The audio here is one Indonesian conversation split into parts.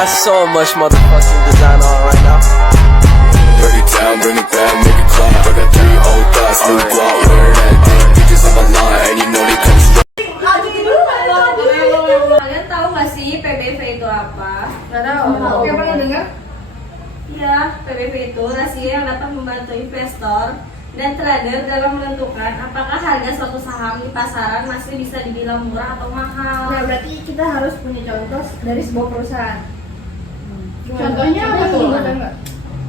got so much motherfucking design on right now. Bring it down, make it clap. I got 3 old thoughts, new guap, wear that thing. Bitches on my line, and you know they come straight. Kalian tahu nggak sih PBV itu apa? Nggak tahu. Oke, pernah dengar? Iya, PBV itu rasio yang dapat membantu investor dan trader dalam menentukan apakah harga suatu saham di pasaran masih bisa dibilang murah atau mahal. Nah, berarti kita harus punya contoh dari sebuah perusahaan. Contohnya apa tuh? Ada nggak?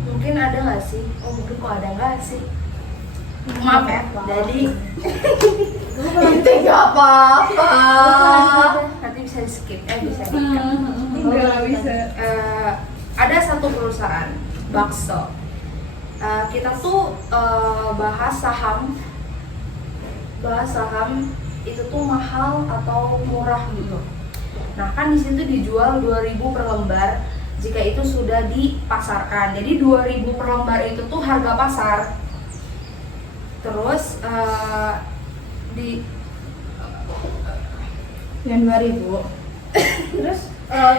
Mungkin ada nggak sih? Oh, mungkin kok ada nggak sih? Maaf ya. Jadi Itu nggak apa-apa. nanti bisa di skip, bisa di Nggak bisa. ada satu perusahaan bakso. Kita tuh bahas saham itu tuh mahal atau murah gitu. Nah, kan di situ dijual 2.000 per lembar jika itu sudah dipasarkan. Jadi 2.000 per lembar itu tuh harga pasar. Terus Yang 2.000.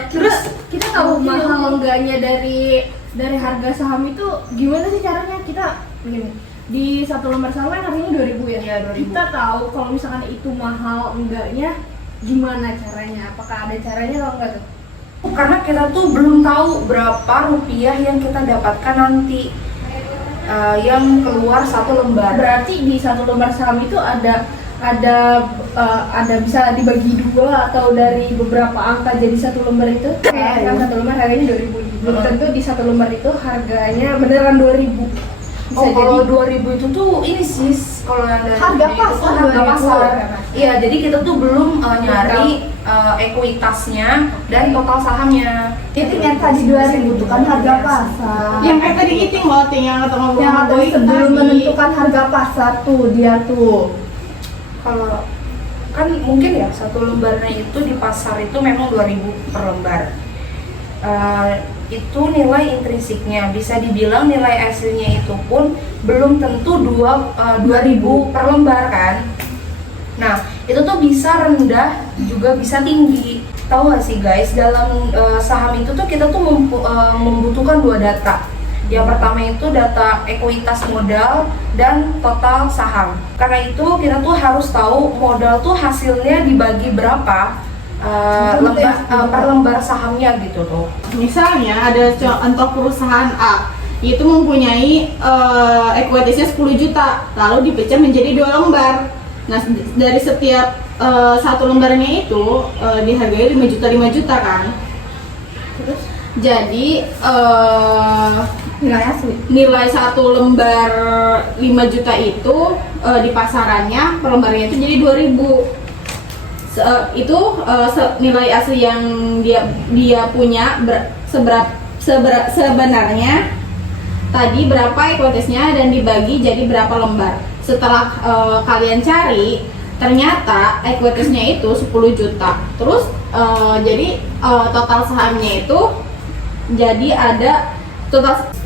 Terus kita tahu mahal enggaknya dari harga saham itu gimana sih caranya? Kita begini, di satu lembar saham kan harganya 2.000 ya? Iya, 2.000. Kita tahu kalau misalkan itu mahal enggaknya gimana caranya? Apakah ada caranya atau enggak tuh? karena kita tuh belum tahu berapa rupiah yang kita dapatkan nanti yang keluar satu lembar. Berarti di satu lembar saham itu ada bisa dibagi dua atau dari beberapa angka jadi satu lembar itu. Kayak yang satu lembar harganya 2.000. Belum tentu di satu lembar itu harganya beneran 2.000. Bisa Kalau jadi 2.000 itu tuh ini sih kalau yang dari Harga itu pasar, tuh harga 2.000. pasar. Iya, jadi kita tuh belum nyari ekuitasnya dan total sahamnya. itu yang tadi 2.000 itu kan harga pasar. Yang kayak tadi Iting loh, Ting, yang kata ngobrol Yang sama ada Boy sebelum tadi. menentukan harga pasar tuh dia tuh. Kalau kan mungkin ya satu lembarnya itu di pasar itu memang 2.000 per lembar. Itu nilai intrinsiknya, bisa dibilang nilai aslinya itu pun belum tentu 2.000 per lembar kan. Nah, itu tuh bisa rendah juga bisa tinggi. Tahu gak sih guys, dalam saham itu tuh kita tuh membutuhkan 2 data. Yang pertama itu data ekuitas modal dan total saham. Karena itu kita tuh harus tahu modal tuh hasilnya dibagi berapa per lembar sahamnya gitu tuh. Misalnya ada contoh perusahaan A itu mempunyai ekuitasnya 10 juta, lalu dipecah menjadi 2 lembar. Nah, dari setiap satu lembarnya itu dihargai 5 juta kan. Terus Jadi nilai asli. nilai satu lembar 5 juta itu di pasarannya per lembarnya itu jadi 2.000. Nilai asli yang dia punya sebenarnya tadi berapa ekuitasnya dan dibagi jadi berapa lembar. Setelah kalian cari, ternyata ekuitasnya itu 10 juta. Terus jadi total sahamnya itu jadi ada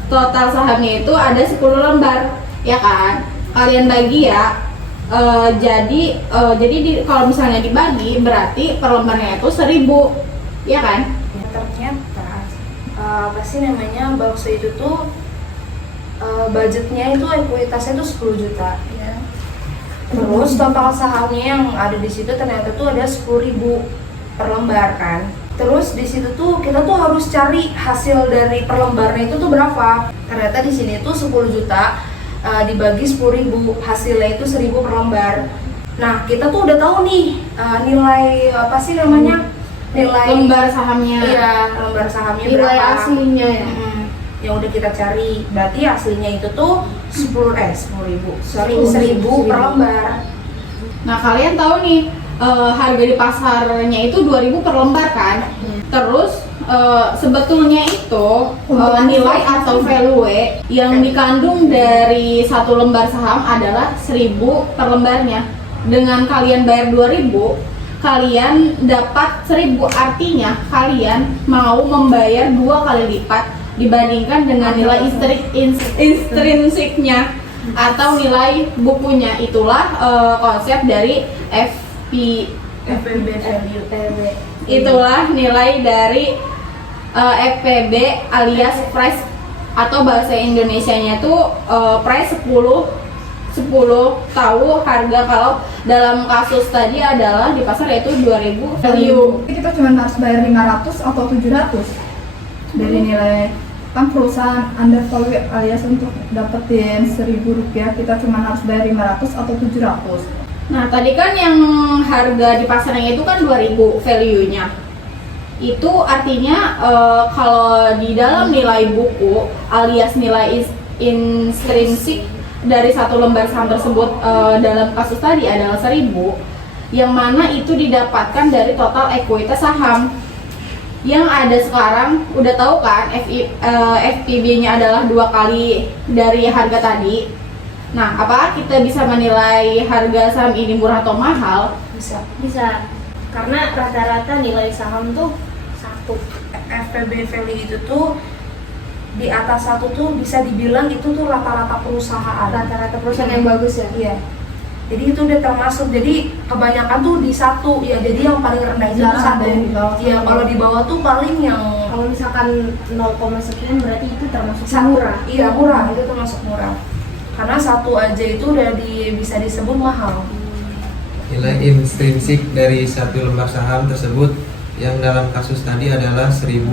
total sahamnya itu ada 10 lembar, ya kan? Kalian bagi ya. Jadi kalau misalnya dibagi berarti per lembarnya itu 1.000, ya kan? Ternyata apa sih namanya bakso itu tuh budgetnya itu ekuitasnya tuh 10 juta. Ya. Terus total sahamnya yang ada di situ ternyata tuh ada 10.000 per lembar kan. Terus di situ tuh kita tuh harus cari hasil dari per lembarnya itu tuh berapa. Ternyata di sini tuh 10 juta dibagi 10.000, hasilnya itu 1.000 per lembar. Nah, kita tuh udah tahu nih nilai apa sih namanya? Nilai Lembar sahamnya. Iya, lembar sahamnya Nilai berapa? aslinya ya. Yang udah kita cari. Berarti aslinya itu tuh 1.000 per lembar. Nah, kalian tahu nih harga di pasarnya itu 2.000 per lembar kan? Terus sebetulnya itu nilai atau value yang dikandung dari satu lembar saham adalah 1.000 per lembarnya. Dengan kalian bayar 2.000, kalian dapat 1.000, artinya kalian mau membayar 2 kali lipat dibandingkan dengan nilai intrinsiknya atau nilai bukunya. Itulah konsep dari FVB value. Itulah nilai dari FPB alias price atau bahasa Indonesianya itu price 10 tahu harga. Kalau dalam kasus tadi adalah di pasar yaitu 2.000 value. Kita cuma harus bayar 500 atau 700 dari nilai. Kan perusahaan undervalue alias untuk dapetin Rp1.000 kita cuma harus bayar 500 atau 700. Nah, tadi kan yang harga di pasarnya itu kan 2.000 value-nya. Itu artinya kalau di dalam nilai buku alias nilai intrinsik dari satu lembar saham tersebut dalam kasus tadi adalah 1.000, yang mana itu didapatkan dari total ekuitas saham. Yang ada sekarang udah tahu kan FPB-nya adalah 2 kali dari harga tadi. Nah, apakah kita bisa menilai harga saham ini murah atau mahal? Bisa, karena rata-rata nilai saham tuh satu. FPB value itu tuh di atas 1 tuh bisa dibilang itu tuh rata-rata perusahaan. Rata-rata perusahaan yang bagus ya. Iya. Jadi itu udah termasuk. Jadi kebanyakan tuh di 1 ya. Jadi yang paling rendah itu tuh 1. Iya, kalau di bawah tuh paling yang Kalau misalkan 0, sekian berarti itu termasuk murah. Iya, murah. Itu termasuk murah. Karena 1 aja itu udah bisa disebut mahal. Nilai intrinsik dari satu lembar saham tersebut yang dalam kasus tadi adalah 1.000,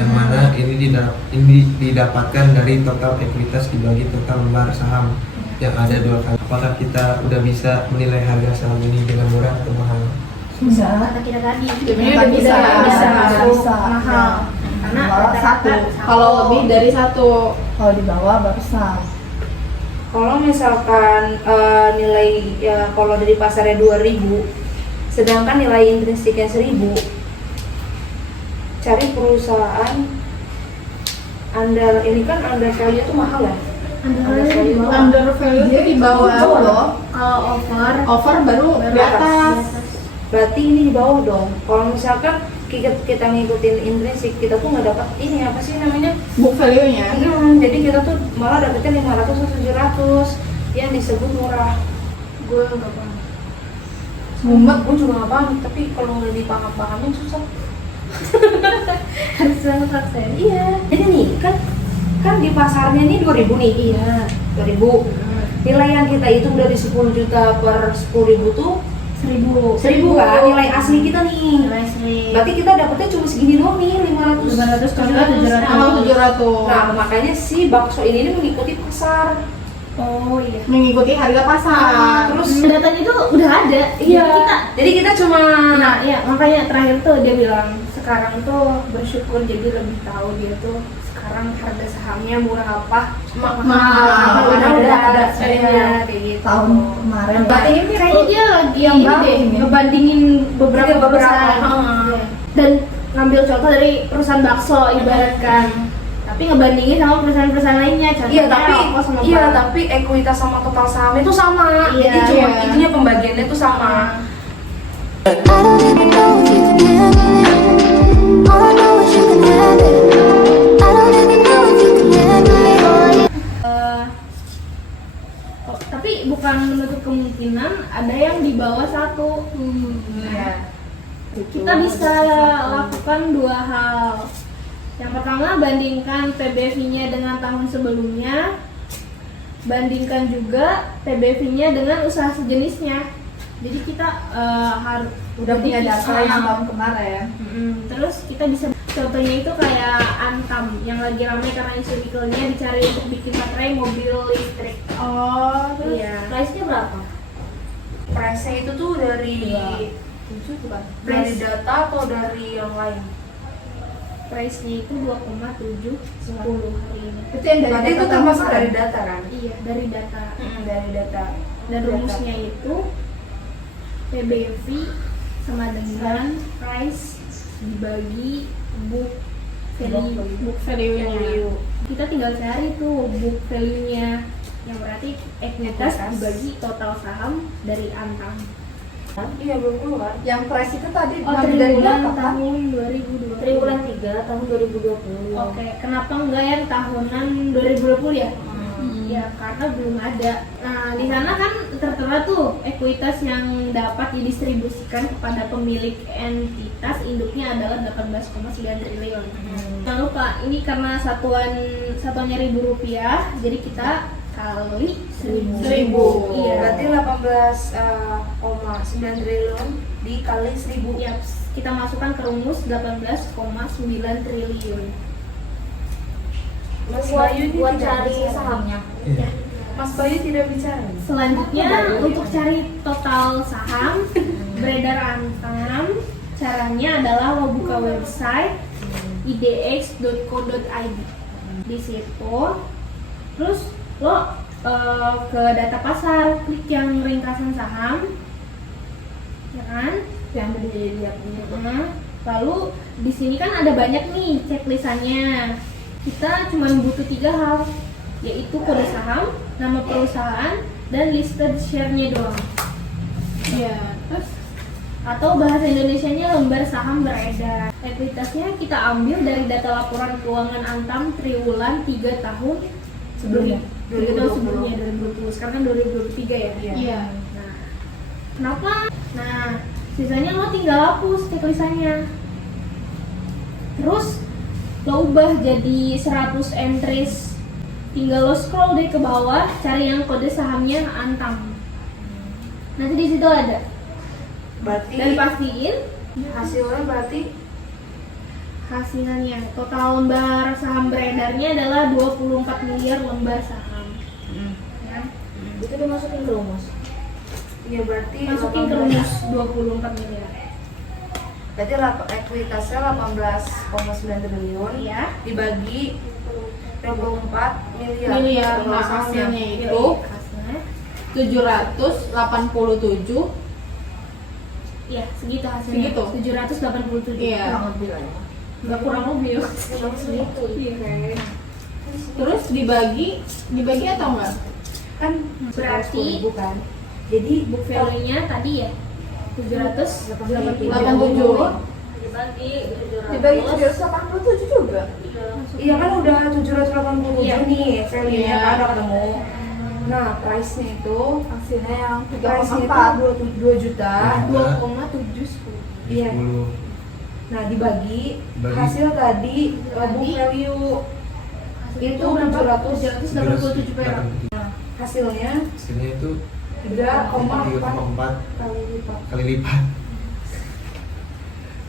yang mana ini didapatkan dari total ekuitas dibagi total lembar saham yang ada 2 kali. Apakah kita udah bisa menilai harga saham ini dengan murah atau mahal? Bisa. Kata kita tadi. Sebenarnya udah bisa. Bisa. Mahal. Karena rata-rata Kalau lebih dari 1. Kalau di bawah baru sah. Kalau misalkan nilai ya kalau dari pasarnya 2.000, sedangkan nilai intrinsiknya 1.000, cari perusahaan ini kan under value itu mahal ya? Under value itu di bawah. Kalau Over baru di atas. Berarti ini di bawah dong. Kalau misalkan kita ngikutin intrinsik, kita tuh nggak dapat ini apa sih namanya? Book value-nya. Jadi kita tuh malah dapetnya 500 atau 700 yang disebut murah. gue nggak paham. Mumet, gue juga nggak paham. Tapi kalau nggak dipaham-pahamin susah. Harus banget praktek. Iya. Jadi nih kan di pasarnya nih 2.000 nih. Iya. 2.000. Nilai yang kita hitung dari 10 juta per 10.000 tuh 1.000 kan nilai asli kita nih. Nilai asli. Berarti kita dapetnya cuma segini doang nih, 500 700. Nah, makanya si bakso ini mengikuti pasar. Oh iya. Mengikuti harga pasar. Terus Datanya itu udah ada. iya. Kita. Jadi kita cuma Nah, iya makanya terakhir tuh dia bilang sekarang tuh bersyukur jadi lebih tahu dia tuh sekarang harga sahamnya murah apa mahal. karena udah ada Iya. kayak gitu. Tahun kemarin. Berarti ini kayaknya dia lagi Yang ini baru deh, ini. ngebandingin beberapa Iya, beberapa. perusahaan Heeh. dan ngambil contoh dari perusahaan bakso ibaratkan. Tapi ngebandingin sama perusahaan-perusahaan lainnya, contohnya Iya, Rokok sama iya, Bar. tapi ekuitas sama total sahamnya itu sama. Iya. Jadi cuma Iya. itunya pembagiannya itu sama. I don't even know if you can handle it. All I know is you can have it. I don't even know if you can handle it. Tapi bukan menutup kemungkinan ada yang di bawah 1. Iya. Kita bisa lakukan 2 hal. Yang pertama, bandingkan PBV-nya dengan tahun sebelumnya. Bandingkan juga PBV-nya dengan usaha sejenisnya. Jadi kita harus Udah punya data yang tahun kemarin. Terus kita bisa, contohnya itu kayak Antam yang lagi ramai karena isu nikelnya dicari untuk bikin baterai mobil listrik. Oh, terus Iya. Price-nya berapa? price-nya itu tuh dari 7 bukan? dari data atau dari yang lain? Price-nya itu 2,710 hari ini. Itu yang dari Berarti itu data termasuk kemarin. dari data kan? Iya, dari data. Dari data. Dan rumusnya itu PBV sama dengan price dibagi book value-nya. Kita tinggal cari tuh book value-nya, yang berarti ekuitas dibagi total saham dari Antam. Iya, belum keluar. Yang price itu tadi Oh, ngambil dari triwulan berapa kan? tahun 2020. Triwulan 3 tahun 2020. Oke, kenapa enggak yang tahunan 2020 ya? Ya, karena belum ada. Nah, di sana kan tertera tuh ekuitas yang dapat didistribusikan kepada pemilik entitas induknya adalah 18,9 triliun. Jangan lupa, ini karena satuannya Rp1.000, jadi kita kali 1.000. Iya. Berarti 18,9 triliun dikali 1000. Ya, kita masukkan ke rumus 18,9 triliun. Mas Bayu ini buat tidak cari bicara. sahamnya. Iya. Mas Bayu tidak bicara. Selanjutnya untuk cari total saham beredar Antam, caranya adalah lo buka website idx.co.id. Di situ terus lo ke data pasar, klik yang ringkasan saham, ya kan? Yang dilihat ini. Lalu di sini kan ada banyak nih checklistannya. Kita cuma butuh 3 hal, yaitu kode saham, nama perusahaan, dan listed share-nya doang. Iya. Terus atau bahasa Indonesianya lembar saham beredar. Ekuitasnya kita ambil dari data laporan keuangan Antam triwulan 3 tahun sebelumnya. 3 tahun sebelumnya 2020, sekarang kan 2023 ya. Iya. Nah, kenapa? Nah, sisanya lo tinggal hapus tulisannya. Terus lo ubah jadi 100 entries. Tinggal lo scroll deh ke bawah, cari yang kode sahamnya Antam. Nanti di situ ada. Berarti Dan pastiin hasilnya berarti hasilnya total lembar saham beredarnya adalah 24 miliar lembar saham. Ya. Itu dimasukin ke rumus. iya berarti Masukin ke rumus 24 miliar. Berarti ekuitasnya 18,9 triliun Iya. dibagi 24 miliar. Miliar. Total Nah, sahamnya. hasilnya itu Hasilnya 787. ya segitu hasilnya. Segitu? 787. Iya. Kurang lebih lah ya. Nggak kurang lebih. Segitu. Iya. Terus dibagi atau enggak? Kan Berarti 10.000 kan. Jadi book value-nya tadi ya 787. Dibagi 787 juga. iya kan udah 787 Iya. nih value-nya Iya. kan udah ketemu. Nah, price-nya itu Hasilnya yang price-nya 3,4. itu 2 juta. 2,710. Iya. 10. Nah, dibagi Bagi. hasil tadi book value itu 787 perak. Nah, hasilnya Hasilnya itu 3,4 3,4 kali lipat. kali lipat.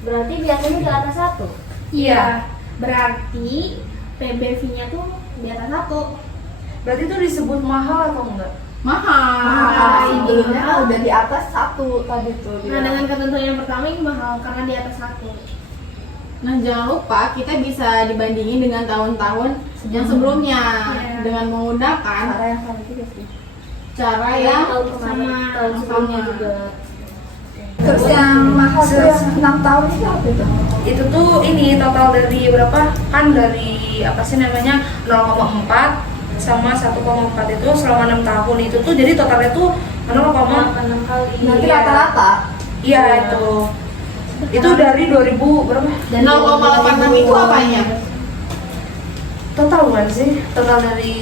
Berarti biasanya di atas 1. Iya. Berarti PBV-nya tuh di atas 1. Berarti itu disebut mahal atau enggak? Mahal. Sebelumnya udah di atas 1 tadi tuh. Nah, dengan ketentuan yang pertama ini mahal karena di atas 1. Nah, jangan lupa kita bisa dibandingin dengan tahun-tahun yang sebelumnya Iya. dengan menggunakan Cara yang sama juga sih. cara yang tahun kemarin, sama tahun sebelumnya sama. juga. Terus yang mahal tuh yang 6 tahun itu apa itu? Itu tuh ini total dari berapa? Kan dari apa sih namanya 0,4 sama 1,4 itu selama 6 tahun itu tuh jadi totalnya tuh 0,6 kali. Nanti Iya. rata-rata. Iya itu. Itu dari 2000 berapa? 0,86 itu apanya? Total bukan sih? Total dari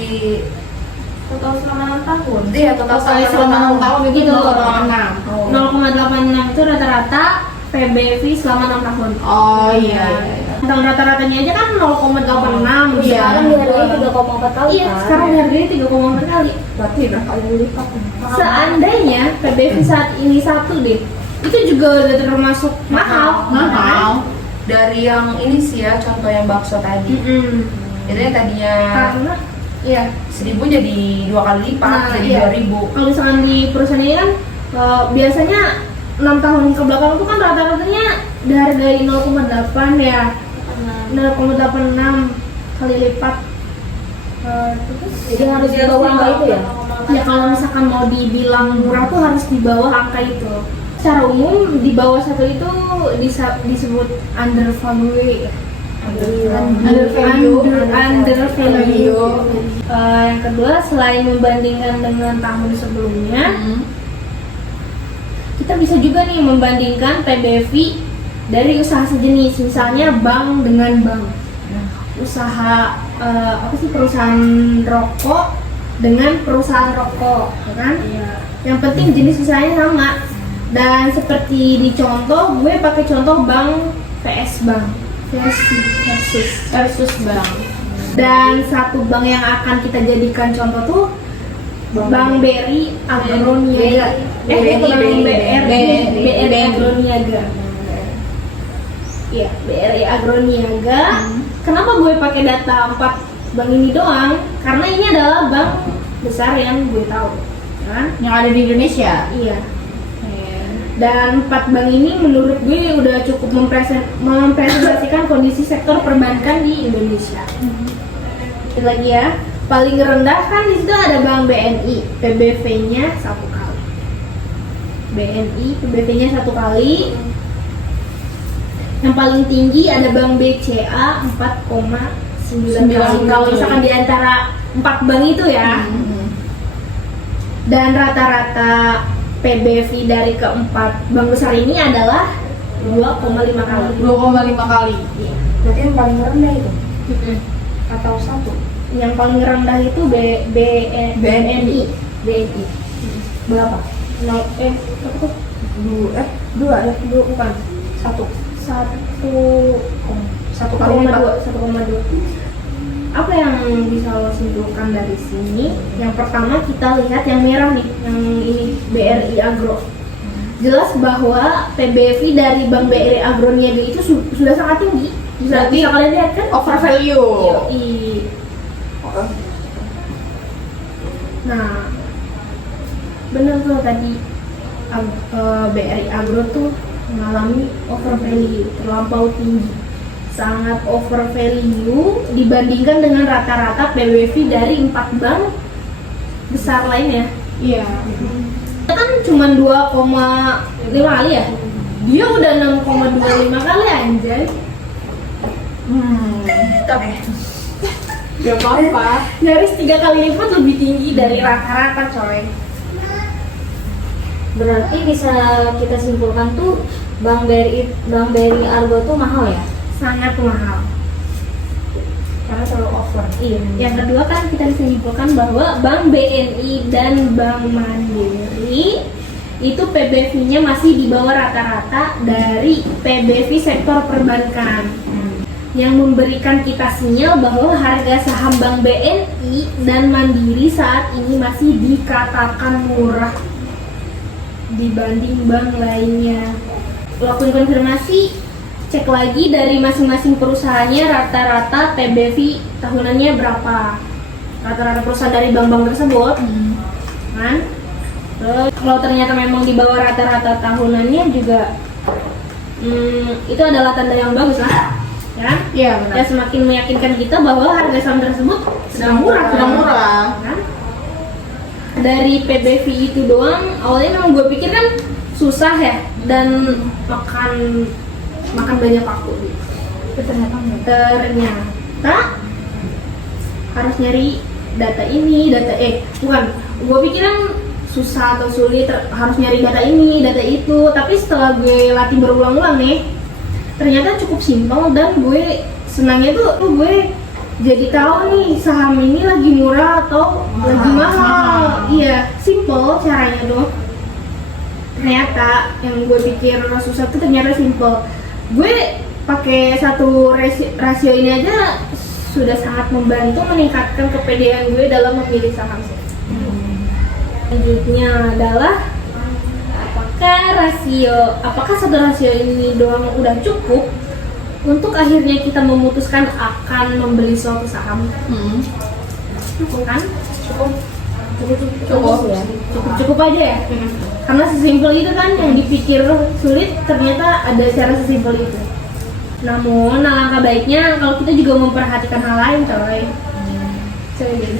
total selama 6 tahun. Iya, total Totalnya selama 6 tahun itu Gitu. 0,6. 0,86 itu rata-rata PBV selama 6 tahun. Oh iya. Tahun rata-ratanya aja kan 0,86. Iya. Sekarang dihargai 3,4 kali Iya, kan? sekarang dihargai 3,4 kali. Berarti udah kali lipat. Seandainya PBV saat ini 1 deh, itu juga udah termasuk mahal. Mahal. Dari yang ini sih ya, contoh yang bakso tadi. Jadi tadinya Karena iya. 1000 jadi 2 kali lipat, Nah, jadi iya. 2000. Kalau misalkan di perusahaan ini kan biasanya 6 tahun ke belakang itu kan rata-ratanya dihargai 0,8 ya. 0,86 kali lipat. Terus Jadi harus di bawah angka itu ya? ya kalau misalkan mau dibilang murah tuh harus di bawah angka itu. Secara umum di bawah 1 itu disebut undervalue. Under value. Yang kedua, selain membandingkan dengan tahun sebelumnya, kita bisa juga nih membandingkan PBV dari usaha sejenis, misalnya bank dengan bank. Usaha apa sih, perusahaan rokok dengan perusahaan rokok, ya kan? Yang penting jenis usahanya sama. Dan seperti di contoh, gue pakai contoh bank PS Bank versus bank. Dan satu bank yang akan kita jadikan contoh tuh Bank BRI Agroniaga. BRI Agroniaga. Iya, BRI Agroniaga. Kenapa gue pakai data 4 bank ini doang? Karena ini adalah bank besar yang gue tahu, kan? Yang ada di Indonesia. Iya. Dan 4 bank ini menurut gue udah cukup mempresentasikan kondisi sektor perbankan di Indonesia. Lagi ya, paling rendah kan di situ ada Bank BNI, PBV-nya 1 kali. BNI, PBV-nya 1 kali. Yang paling tinggi ada Bank BCA 4,9 kali. Kalau misalkan di antara 4 bank itu ya. Dan rata-rata PBV dari keempat bank besar ini adalah 2,5 kali. 2,5 kali. Berarti yang paling rendah itu atau 1? Yang paling rendah itu BNI. Berapa? Apa tuh? 2 ya? 2 bukan 1. 1,2. Apa yang bisa lo simpulkan dari sini? Yang pertama kita lihat yang merah nih, yang ini BRI Agro. Jelas bahwa PBV dari Bank BRI Agroniaga itu sudah sangat tinggi. Bisa kalian lihat kan? Over value. Nah, bener tuh tadi BRI Agro tuh mengalami over value, terlampau tinggi, sangat over value dibandingkan dengan rata-rata PBV dari 4 bank besar lainnya. Iya. Kan cuma 2,5 kali ya, dia udah 6,25 kali anjay. Gak apa-apa. Nyaris 3 kali lipat lebih tinggi dari rata-rata coy. Berarti bisa kita simpulkan tuh Bank BRI Argo tuh mahal ya? Sangat mahal. Karena terlalu over. Iya. Yang kedua kan kita bisa simpulkan bahwa Bank BNI dan Bank Mandiri itu PBV-nya masih di bawah rata-rata dari PBV sektor perbankan. Yang memberikan kita sinyal bahwa harga saham Bank BNI dan Mandiri saat ini masih dikatakan murah dibanding bank lainnya. Lakukan konfirmasi, cek lagi dari masing-masing perusahaannya rata-rata PBV tahunannya berapa, rata-rata perusahaan dari bank-bank tersebut, kan? Terus kalau ternyata memang di bawah rata-rata tahunannya juga, itu adalah tanda yang bagus lah, ya kan? Iya benar. Ya semakin meyakinkan kita bahwa harga saham tersebut sedang murah, kan? Dari PBV itu doang, awalnya memang gue pikir kan susah ya dan makan banyak waktu gitu. Ternyata harus nyari data ini, gue pikir kan susah atau sulit, harus nyari data ini, data itu. Tapi setelah gue latih berulang-ulang nih, ternyata cukup simpel dan gue senangnya tuh gue jadi tahu nih saham ini lagi murah atau lagi mahal. Iya, simple caranya tuh. Ternyata yang gue pikir susah tuh ternyata simple. Gue pakai satu rasio ini aja sudah sangat membantu meningkatkan kepedean gue dalam memilih saham. Selanjutnya adalah apakah satu rasio ini doang udah cukup untuk akhirnya kita memutuskan akan membeli suatu saham? Cukup kan? Cukup aja ya. Karena sesimpel itu kan yang dipikir sulit ternyata ada cara sesimpel itu. Namun alangkah baiknya kalau kita juga memperhatikan hal lain coy.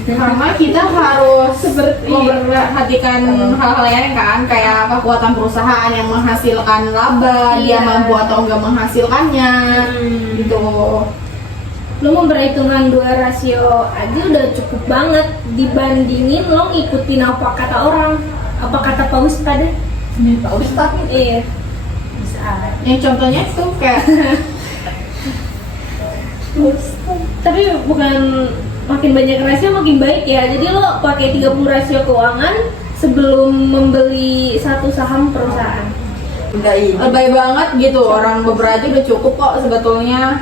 Karena kita harus memperhatikan hal-hal lain kan, kayak kekuatan perusahaan yang menghasilkan laba, dia mampu atau enggak menghasilkannya, gitu. Lo memperhitungkan 2 rasio aja udah cukup banget dibandingin lo ngikutin apa kata orang, apa kata Pak Ustadz deh. Pak Ustadz? Iya. Bisa. Yang contohnya tuh kayak tapi bukan makin banyak rasio makin baik ya. Jadi lo pakai 30 rasio keuangan sebelum membeli satu saham perusahaan. Lebay banget gitu, orang beberapa aja udah cukup kok sebetulnya.